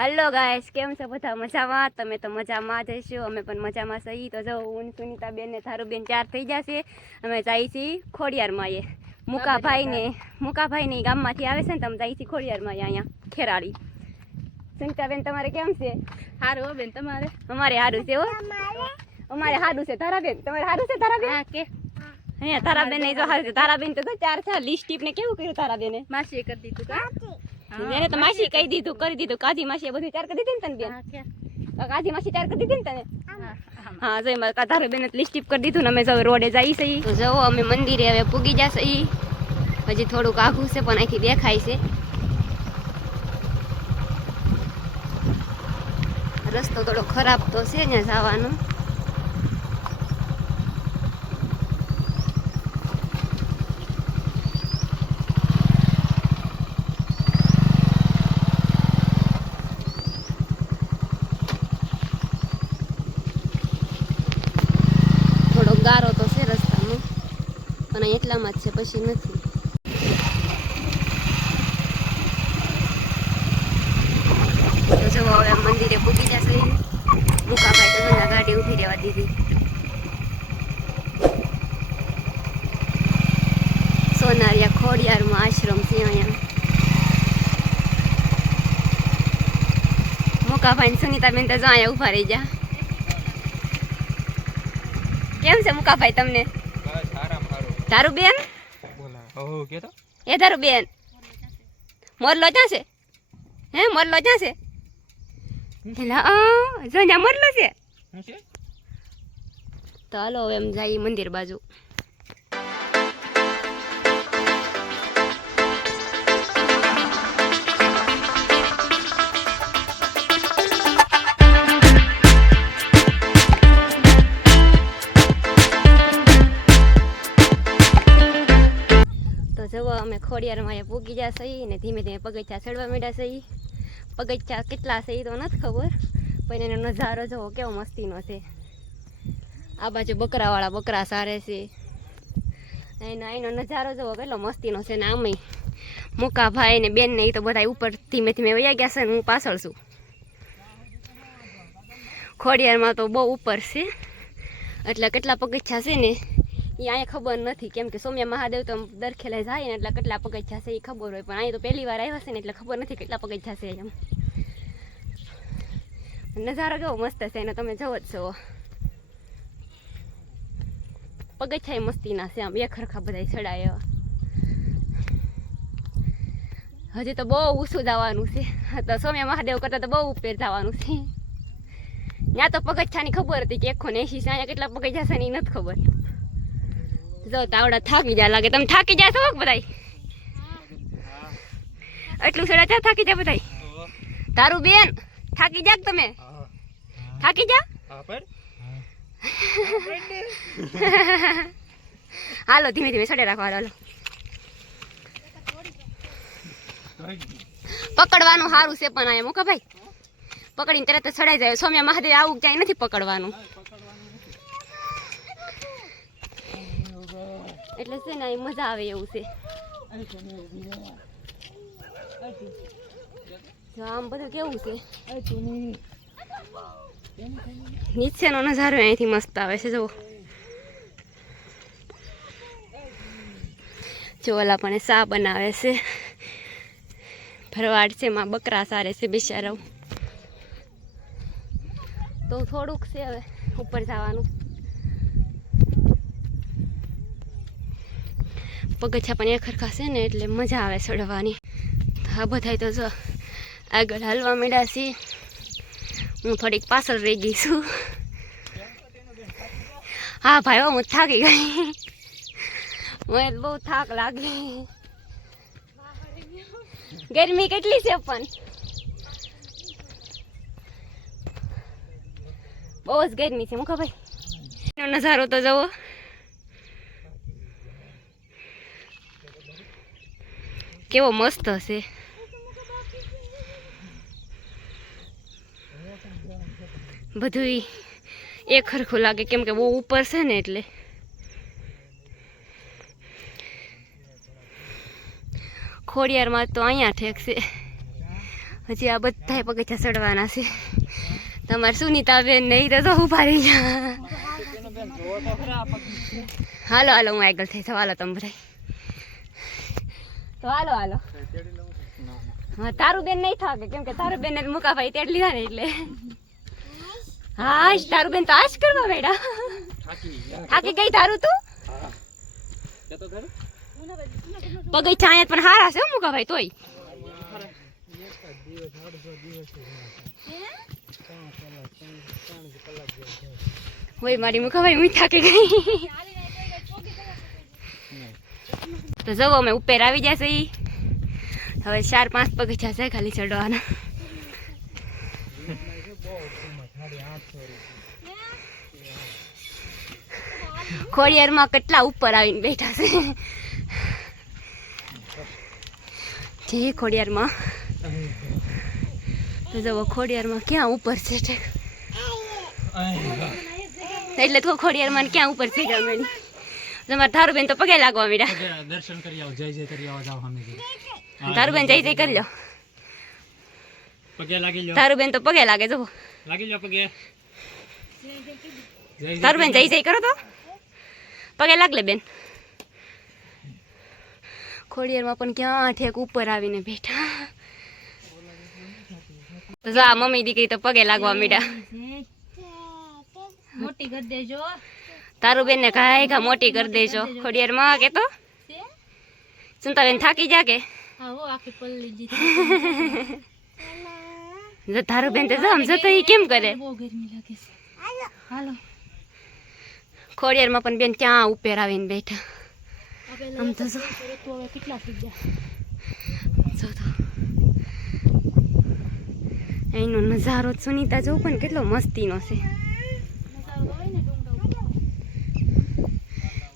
Hello guys केम छो બધા મજામાં તમે તો મજામાં જ હશો અમે પણ મજામાં સહી તો જો હું સુનીતા બેન ને થારું બેન ચાર થઈ જશે અમે જાય છી ખોડિયારમાં એ મુકાભાઈ ને ગામમાંથી આવે છે ને તમે જાય છી ખોડિયારમાં અહીંયા ખેરાડી સુનીતા બેન તમારે કેમ છે હારું હો બેન તમારે અમારે હારું છે હો અમારે હારું છે તારા બેન તમારે હારું છે તારા બેન હા કે અહીંયા તારા બેન ને જો હારું છે તારા બેન તો ચાર ચાર લિસ્ટીપ ને કેવું કર્યું તારા બેને માસી કરી દીધું કા એને તો માસી કહી દીધું કરી દીધું કાજી માસી બધું ચાર કરી દીધી ને તને બેન કાજી માસી ચાર કરી દીધી ને તને હા જો મારે તારો બેન લિસ્ટીપ કરી દીધું ને અમે જો રોડે જઈ છે તો જો અમે મંદિરે હવે પૂગી જશે હજી થોડુંક આઘું છે પણ અહીંથી દેખાય છે રસ્તો થોડો ખરાબ તો છે ને જવાનો ગારો તો છે રસ્તામાં પણ એટલામાં જ છે પછી નથી તો જો હવે મંદિરે પૂગી જશે મુકાભાઈ તો ગાડી ઊભી રહેવા દીધી સોનારિયા ખોડિયારમાં આશ્રમ છે અહીંયા મુકાભાઈ ને સુનીતા બેન તો જો અહીંયા ઊભા રહી જા કેમ છે મુકાભાઈ તમને તારું બેન એ તારું બેન મોરલો ક્યાં છે હે મોરલો ક્યાં છે જો મોરલો છે તો હાલો એમ જાય મંદિર બાજુ જવો અમે ખોડિયારમાં પૂગી જશે ને ધીમે ધીમે પગથિયા ચડવા માંડ્યા છે પગથિયા કેટલા છે એ તો નથી ખબર પણ એનો નજારો જવો કેવો મસ્તીનો છે આ બાજુ બકરાવાળા બકરા સારે છે એનો નજારો જવો કેટલો મસ્તીનો છે ને આમે મુકાભાઈ ને બેન ને એ તો બધા ઉપર ધીમે ધીમે વયા ગયા છે ને હું પાછળ છું ખોડિયારમાં તો બહુ ઉપર છે એટલે કેટલા પગથિયા છે ને એ અહીંયા ખબર નથી કેમ કે સોમ્યા મહાદેવ તો દરખેલા જાય ને એટલે કેટલા પગથિયા છે એ ખબર હોય પણ અહીંયા તો પહેલી વાર આવ્યા છે ને એટલે ખબર નથી કેટલા પગથિયા છે એમ નજારો કેવો મસ્ત છે એને તમે જવો જ છો પગથિયા મસ્તીના છે આમ એક ખરખા બધા ચડાય એવા હજી તો બહુ ઊંચું જવાનું છે તો સોમ્યા મહાદેવ કરતાં તો બહુ ઉપર જવાનું છે ત્યાં તો પગથિયાની ખબર હતી કે 180 છે અહીંયા કેટલા પગથિયા છે ને એ નથી ખબર જો તાવડા થાકી જાય લાગે તમે થાકી જાય છો બધાય એટલું સડા ચા થાકી જાય બધાય તારું બેન થાકી જાક તમે થાકી જા હાલો ધીમે ધીમે સડે રાખો હાલો પકડવાનું સારું છે પણ આયા મુકાભાઈ પકડીને તરત સડાઈ જાય સોમ્યા મહાદેવ આવું ક્યાંય નથી પકડવાનું એટલે છે ને મજા આવે એવું છે આમ બધું કેવું છે નીચેનો નજારો અહીંથી મસ્ત આવે છે જો ઓલા પણ ચા બનાવે છે ભરવાડ છે માં બકરા સારે છે બિચારાઓ તો થોડુંક છે હવે ઉપર જવાનું પગથિયા પણ એક ખરખા છે ને એટલે મજા આવે ચડવાની આ બધા તો જો આગળ હાલવા માંડ્યા છે હું થોડીક પાછળ રહી ગઈ છું હા ભાઈ હું થાકી ગઈ મને બહુ થાક લાગી ગરમી કેટલી છે પણ બહુ જ ગરમી છે મુકાભાઈ એનો નજારો તો જવો કેવો મસ્ત હશે બધું એક ખરખું લાગે કેમ કે બહુ ઉપર છે ને એટલે ખોડિયારમાં તો અહીંયા ઠેક છે હજી આ બધા પગથિયા ચડવાના છે. તમારે સુનીતાબેન નહીં તો ઉભા રહી જા. હાલો હાલો હું આગળ થઈ જાઉં. હાલો તમે બધા તો હાલો હાલો. હા તારું બેન નહીં થાકે કેમ કે તારું બેન મુકા ભાઈ તેડ લીધા ને એટલે. હા તારું બેન તો આજ કરવા બેડા થાકી ગઈ. તારું તું પગથિયા અહીંયા પણ હારા છે મુકા ભાઈ તોય. હોય મારી મુકા ભાઈ હું થાકી ગઈ. તો જવો અમે ઉપર આવી જશે. હવે 4-5 પગથિયા છે ખાલી ચડવાના. ખોડિયારમાં કેટલા ઉપર આવીને બેઠા છે જે ખોડિયારમાં. તો જવો ખોડિયારમાં ક્યાં ઉપર છે એટલે તો ખોડિયારમાં ક્યાં ઉપર છે ગમે. તમારે તારું બેન તો પગે લાગવા મીડા. દર્શન કરી આવો, જય જય કરી આવો. જાવ સામે તારું બેન જય જય કરી લો. પગે લાગી લ્યો. તારું બેન તો પગે લાગે જો. લાગી લ્યો પગે. તારું બેન જય જય કરો તો પગે લાગલે બેન. ખોડિયારમાં પણ ક્યાં ઠેક ઉપર આવીને બેઠા. તો જા મમ્મી દીકરી તો પગે લાગવા મીડા. મોટી કરી દેજો. તારું બેન ને કાંઈ કા મોટી કરી દેજો ખોડિયારમાં કે તો. સુનતા બેન થાકી જા કે આવો આખી પલ્લી જીતી. તારું બેન તો જમ જતો ઈ કેમ કરે. બહુ ગરમી લાગે છે. હાલો ખોડિયારમાં પણ બેન ક્યાં ઉપર આવીને બેઠા. આમ તો જો હવે કેટલા થઈ ગયા. જો તો એનો નજારો સુનીતા જો પણ કેટલો મસ્તીનો છે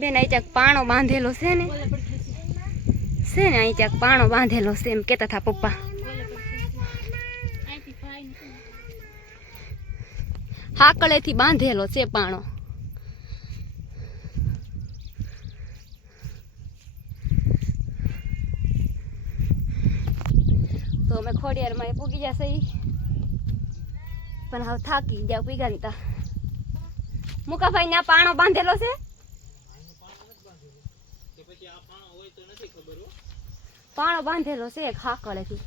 બેન. અહીં ચાક પાણો બાંધેલો છે ને અહીં ચાક પાણો બાંધેલો છે એમ કેતા હતા પપ્પા. હાકળેથી બાંધેલો છે પાણો. તો અમે ખોડિયારમાં પૂગી જશે પણ હવે થાકી ગયા પીગાનતા. મુકાભાઈ ને આ પાણો બાંધેલો છે. પાણો બાંધેલો છે એક હાકળેથી.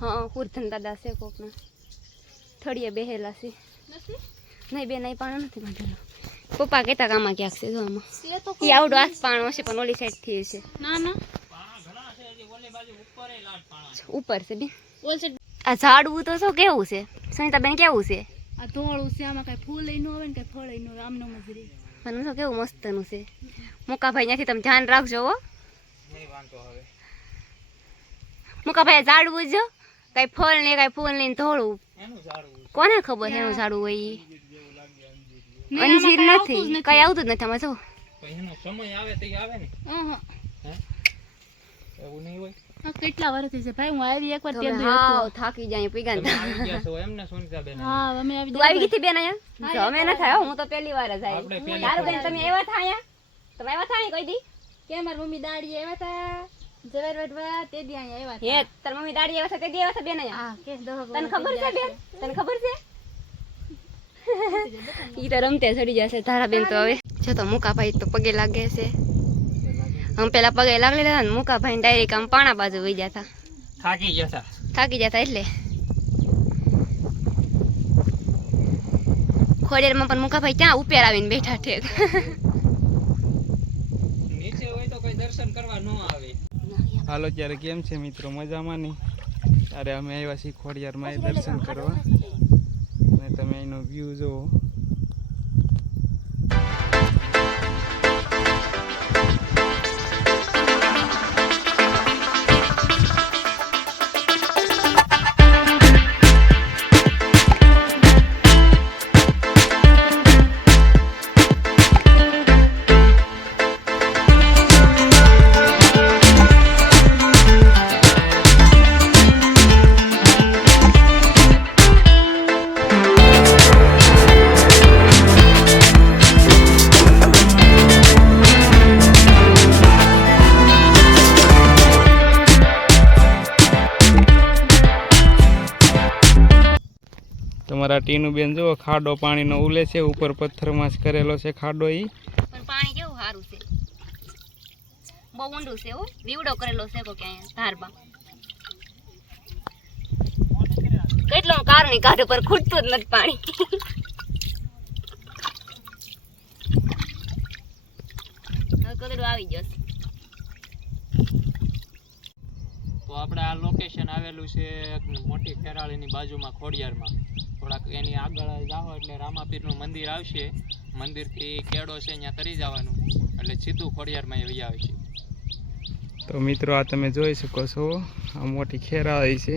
હા કુરધન દાદા છે કોકના થળીએ બેહેલા છે. નહીં બેન અહીં પાણો નથી બાંધેલો. પપ્પા કહેતા આમાં ક્યાંક છે જો આમાં. એ આવડો આસ પાણો હશે પણ ઓલી સાઈડ થી છે. ના ના ઉપર છે બેન. ઓલ સાઈડ આ ઝાડવું તો શું કેવું છે સુનીતા બેન કેવું છે. આ ધોળું છે. આમાં કઈ ફૂલ ય ન આવે ને કઈ ફળ ય ન આવે. આમનો મજરી પણ શું કેવું મસ્તનું છે. મુકાભાઈ ત્યાંથી તમે ધ્યાન રાખજો હો. મુકાભાઈ ઝાડવું જો કઈ ફળ ને કઈ ફૂલ ને ધોળું કોને ખબર એનું ઝાડવું હોય ઈ. અંજીર નથી કઈ આવતું જ નથી આમાં જો. સમય આવે તો આવે ને એવું નહીં હોય. કેટલા વર્ષથી છે ભાઈ. હું આવી એકવાર તો તેલ અમે દોયો હાવ થાકી જાય પીગાન. એમને સુનતા બેન. હા અમે આવી તું આવી ગઈ થી બેન અહીંયા. જો અમે ન થાય હું તો પહેલી વાર જ આવી. તારું બેન તમે એવા થા અહીંયા. તમે એવા થા કોઈ દી કે મારી મમ્મી દાડી આવ્યા હતા જવેર વટવા તે દી અહીંયા આવ્યા હે તાર મમ્મી દાડી આવ્યા છે તે દી આવ્યા છે બેન અહીંયા. હા કે દહ તને ખબર છે બેન તને ખબર છે. ઈ તો રમતે ચડી જશે તારા બેન તો હવે. જો તો મુકાભાઈ તો પગે લાગે છે. આમ પેલા પગે લાગેલા ને મુકાભાઈ ડાયરેક્ટ આમ પાણા બાજુ વહી જતા. થાકી ગયા થાકી જતા એટલે ખોડિયારમાં પણ મુકાભાઈ ક્યાં ઉપર આવીને બેઠા ઠેક. નીચે હોય તો કોઈ દર્શન કરવા ન આવે. હાલો ત્યારે કેમ છે મિત્રો મજામાં નહીં. ત્યારે અમે આવ્યા છીએ ખોડિયારમાં દર્શન કરવા અને તમે એનો વ્યૂ જોવો. અમારા ટીનું બેન જો ખાડો પાણીનો ઉલે છે, ઉપર પથ્થરમાં જ કરેલો છે ખાડો ઈ. પણ પાણી કેવું સારું છે, બહુ ઊંડું છે હો, દીવડો કરેલો છે કો ક્યાં ધારમાં. કેટલો કાર ની કાઢ પર ખૂટતું જ નથી પાણી. હવે કદડું આવી જશે. તો આપણે આ લોકેશન આવેલું છે મોટી ખેરાળીની બાજુમાં ખોડિયારમાં. થોડાક એની આગળ જાઓ એટલે રામાપીરનું મંદિર આવશે. મંદિરથી કેળો છે ત્યાં કરી જવાનું એટલે સીધું ખોડિયારમાં એ આવે છે. તો મિત્રો આ તમે જોઈ શકો છો, આ મોટી ખેરાળી છે.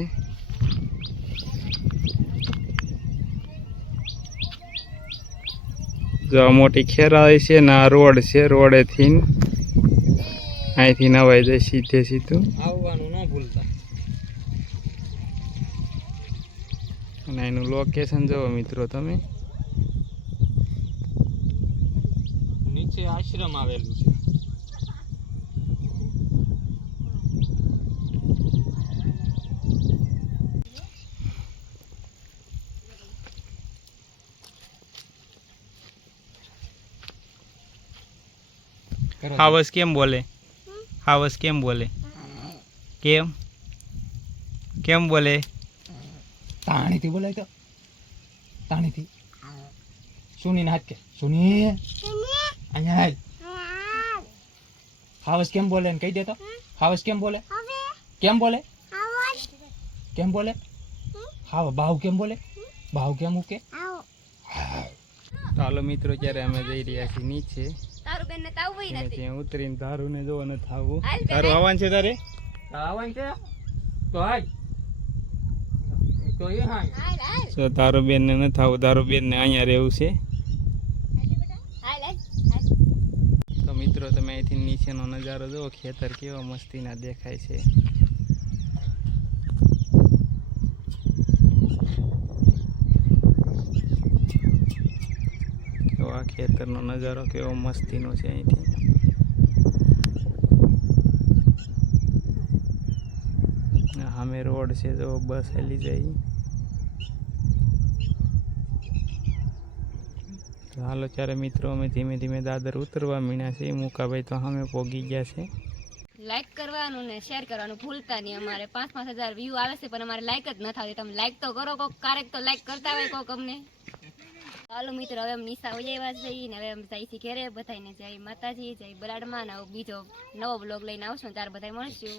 જો આ મોટી ખેરાળી છે ને આ રોડ છે, રોડેથી અહીંથી નવાઈ જાય સીધે સીધું. આવવાનું ન ભૂલતા. અને એનું લોકેશન જોવો મિત્રો તમે, નીચે આશ્રમ આવેલું છે. હાવસ કેમ બોલે? હાવસ કેમ બોલે? કેમ કેમ બોલે? તાણીથી બોલાય તો તાણીથી. સુનીને હાથ કે સુની અહીંયા હાલ. હાવસ કેમ બોલે ને કહી દે તો. હાવસ કેમ બોલે? કેમ બોલે? કેમ બોલે? હાવ બાહુ કેમ બોલે? બાહુ કેમ ઉકે? ચાલો મિત્રો, ત્યારે અમે જઈ રહ્યા છીએ નીચે. તારું બેન ને તાવું ય નથી. ત્યાં ઉતરીને તારું ને જોવા નથી આવવું. હાલ બેન. તારું આવવાનું છે તારે? આવવાનું છે તો હાલ. તો એ હા. હાલ હાલ તો તારું બેન ને નથી આવવું, તારું બેન ને અહીંયા રહેવું છે. હાલ હાલ. તો મિત્રો તમે અહીંથી નીચેનો નજારો જુઓ, ખેતર કેવા મસ્તીના દેખાય છે. આ ખેતરનો નજારો કેવો મસ્તીનો છે અહીંથી. સામે રોડ છે, જો બસ હેલી જાય. તો હાલો ત્યારે મિત્રો અમે ધીમે ધીમે દાદર ઉતરવા મીણ્યા છે. મુકાભાઈ તો સામે પોગી ગયા છે. લાઈક કરવાનું ને શેર કરવાનું ભૂલતા નહીં. અમારે 5,000 વ્યૂ આવે છે પણ અમારે લાઈક જ ન થતી. તમે લાઈક તો કરો, કોક ક્યારેક તો લાઈક કરતા હોય કોક અમને. ચાલો મિત્રો, હવે અમે નિશા ઉજાવ્યા જઈએ ને હવે અમે જઈશું ઘેરે. બધાને જય માતાજી, જય બરાડમાં. ને બીજો નવો બ્લોગ લઈને આવશું ત્યારે બધા મળશું.